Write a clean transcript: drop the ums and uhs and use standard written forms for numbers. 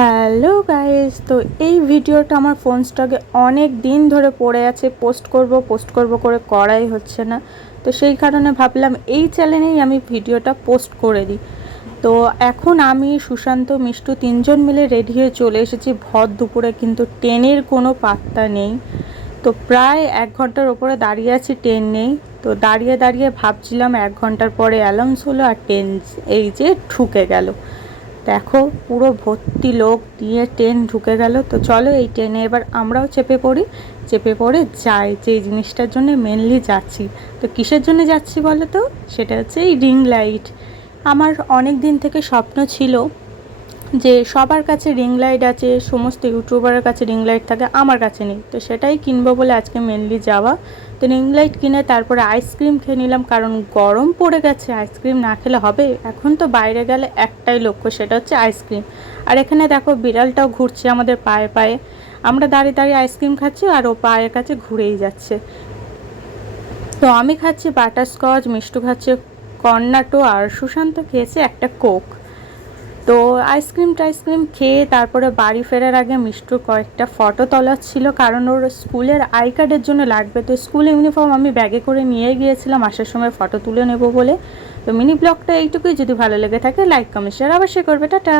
Hello guys, তো এই ভিডিওটা আমার ফোন স্টকে অনেক দিন ধরে পড়ে আছে। পোস্ট করব করে করাই হচ্ছে না। তো সেই কারণে ভাবলাম এই চ্যানেলেই আমি ভিডিওটা পোস্ট করে দিই। তো এখন আমি সুশান্ত মিষ্টু তিনজন মিলে রেডি হয়ে চলে এসেছি ভর দুপুরে, কিন্তু ট্রেনের কোনো পাত্তা নেই। তো প্রায় 1 ঘন্টার ওপরে দাঁড়িয়ে আছি, ট্রেন নেই। তো দাঁড়িয়ে দাঁড়িয়ে ভাবছিলাম 1 ঘন্টার পরে অ্যালাউন্স হলো আর ট্রেন এই যে ঢুকে গেল। দেখো পুরো ভর্তি লোক দিয়ে ট্রেন ঢুকে গেল। তো চলো এই ট্রেনে এবার আমরাও চেপে পড়ি, চেপে পড়ে যাই যেই জিনিসটার জন্য মেনলি যাচ্ছি। তো কিসের জন্য যাচ্ছি বলো তো? সেটা হচ্ছে এই রিং লাইট। আমার অনেক দিন থেকে স্বপ্ন ছিল যে সবার কাছে রিং লাইট আছে, সমস্ত ইউটিউবারের কাছে রিং লাইট থাকে, আমার কাছে নেই। তো সেটাই কিনবো বলে আজকে মেনলি যাওয়া। তো রিং লাইট কিনে তারপরে আইসক্রিম খেয়ে নিলাম, কারণ গরম পড়ে গেছে, আইসক্রিম না খেলে হবে। এখন তো বাইরে গেলে একটাই লক্ষ্য, সেটা হচ্ছে আইসক্রিম। আর এখানে দেখো বিড়ালটাও ঘুরছে আমাদের পায়ে পায়ে। আমরা দাঁড়িয়ে দাঁড়িয়ে আইসক্রিম খাচ্ছি আর ও পায়ের কাছে ঘুরেই যাচ্ছে। তো আমি খাচ্ছি বাটারস্কচ, মিষ্টু খাচ্ছে কর্নাটো, আর সুশান্ত খেয়েছে একটা কোক। তো আইসক্রিম খেয়ে তারপরে বাড়ি ফেরার আগে মিষ্টুর কয়েকটা ফটো তোলার ছিল, কারণ ওর স্কুলের আই কার্ডের জন্য লাগবে। তো স্কুল ইউনিফর্ম আমি ব্যাগে করে নিয়ে গিয়েছিলাম আসার সময় ফটো তুলে নেব বলে। তো মিনি ব্লগটা এইটুকুই। যদি ভালো লেগে থাকে লাইক কমেন্ট শেয়ার অবশ্যই করবে। টাটা।